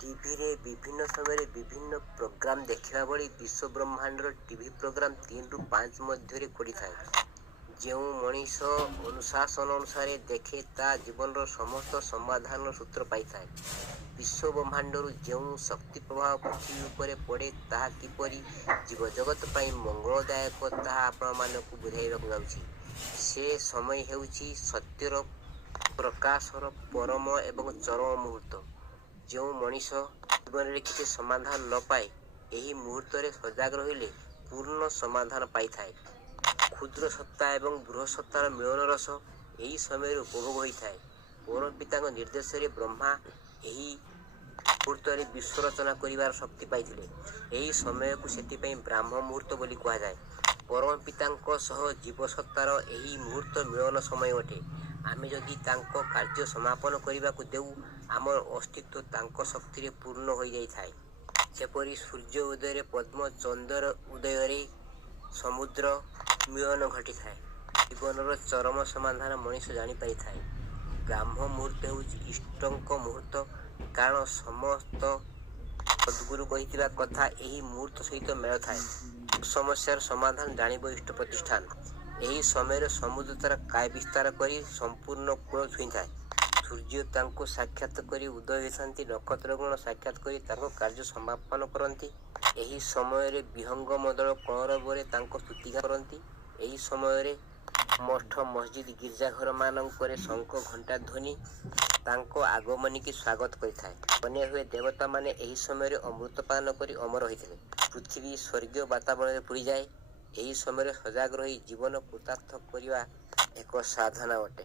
ଟିଭିରେ ବିଭିନ୍ନ ସମୟରେ ବିଭିନ୍ନ ପ୍ରୋଗ୍ରାମ ଦେଖିଲା ଭଳି ବିଶ୍ୱ ବ୍ରହ୍ମାଣ୍ଡର ଟିଭି ପ୍ରୋଗ୍ରାମ 3ରୁ 5 ମଧ୍ୟରେ ପଡ଼ିଥାଏ। ଯେଉଁ ମଣିଷ ଅନୁଶାସନ ଅନୁସାରେ ଦେଖେ ତା ଜୀବନର ସମସ୍ତ ସମାଧାନର ସୂତ୍ର ପାଇଥାଏ। ବିଶ୍ୱ ବ୍ରହ୍ମାଣ୍ଡରୁ ଯେଉଁ ଶକ୍ତି ପ୍ରଭାବ ପୃଥିବୀ ଉପରେ ପଡ଼େ ତାହା କିପରି ଜୀବଜଗତ ପାଇଁ ମଙ୍ଗଳଦାୟକ ତାହା ଆପଣମାନଙ୍କୁ ବୁଝାଇବାକୁ ଯାଉଛି। ସେ ସମୟ ହେଉଛି ସତ୍ୟର ପ୍ରକାଶର ପରମ ଏବଂ ଚରମ ମୁହୂର୍ତ୍ତ। ଯେଉଁ ମଣିଷ ଜୀବନରେ କିଛି ସମାଧାନ ନ ପାଏ ଏହି ମୁହୂର୍ତ୍ତରେ ସଜାଗ ରହିଲେ ପୂର୍ଣ୍ଣ ସମାଧାନ ପାଇଥାଏ। କ୍ଷୁଦ୍ର ସତ୍ତା ଏବଂ ବୃହତ୍ ସତ୍ତାର ମିଳନ ରସ ଏହି ସମୟରେ ଉପଭୋଗ ହୋଇଥାଏ। ପରମ ପିତାଙ୍କ ନିର୍ଦ୍ଦେଶରେ ବ୍ରହ୍ମା ଏହି ମୁହୂର୍ତ୍ତରେ ବିଶ୍ୱ ରଚନା କରିବାର ଶକ୍ତି ପାଇଥିଲେ। ଏହି ସମୟକୁ ସେଥିପାଇଁ ବ୍ରାହ୍ମ ମୁହୂର୍ତ୍ତ ବୋଲି କୁହାଯାଏ। ପରମ ପିତାଙ୍କ ସହ ଜୀବସତ୍ତାର ଏହି ମୁହୂର୍ତ୍ତ ମିଳନ ସମୟ ଅଟେ। ଆମେ ଯଦି ତାଙ୍କ କାର୍ଯ୍ୟ ସମାପନ କରିବାକୁ ଦେଉ ଆମର ଅସ୍ତିତ୍ୱ ତାଙ୍କ ଶକ୍ତିରେ ପୂର୍ଣ୍ଣ ହୋଇଯାଇଥାଏ। ଯେପରି ସୂର୍ଯ୍ୟ ଉଦୟରେ ପଦ୍ମ, ଚନ୍ଦ୍ର ଉଦୟରେ ସମୁଦ୍ର ମିଳନ ଘଟିଥାଏ। ଜୀବନର ଚରମ ସମାଧାନ ମଣିଷ ଜାଣିପାରିଥାଏ। ବ୍ରାହ୍ମ ମୁହୂର୍ତ୍ତ ହେଉଛି ଇଷ୍ଟଙ୍କ ମୁହୂର୍ତ୍ତ, କାରଣ ସମସ୍ତ ସଦ୍‌ଗୁରୁ କହିଥିବା କଥା ଏହି ମୁହୂର୍ତ୍ତ ସହିତ ମେଳ ଥାଏ। ସମସ୍ୟାର ସମାଧାନ ଜାଣିବ ଇଷ୍ଟ ପ୍ରତିଷ୍ଠାନ। ଏହି ସମୟରେ ସମୁଦ୍ର ତାର କାୟ ବିସ୍ତାର କରି ସମ୍ପୂର୍ଣ୍ଣ କୂଳ ଛୁଇଁଥାଏ। ସୂର୍ଯ୍ୟ ତାଙ୍କୁ ସାକ୍ଷାତ କରି ଉଦୟ ହୋଇଥାନ୍ତି। ନକ୍ଷତ୍ରଗଣ ସାକ୍ଷାତ କରି ତାଙ୍କ କାର୍ଯ୍ୟ ସମାପନ କରନ୍ତି। ଏହି ସମୟରେ ବିହଙ୍ଗ ମଣ୍ଡଳ କଳରବରେ ତାଙ୍କ ସ୍ତୁତିଗାନ କରନ୍ତି। ଏହି ସମୟରେ ମଠ, ମସଜିଦ, ଗିର୍ଜାଘରମାନଙ୍କରେ ଶଙ୍ଖ ଘଣ୍ଟା ଧ୍ୱନି ତାଙ୍କ ଆଗମନୀକି ସ୍ୱାଗତ କରିଥାଏ। ମନେହୁଏ ଦେବତାମାନେ ଏହି ସମୟରେ ଅମୃତ ପାନ କରି ଅମର ହୋଇଥିଲେ। ପୃଥିବୀ ସ୍ୱର୍ଗୀୟ ବାତାବରଣରେ ପୂରିଯାଏ। ଏହି ସମୟରେ ସଜାଗ ରହି ଜୀବନ କୃତାର୍ଥ କରିବା ଏକ ସାଧନା ଅଟେ।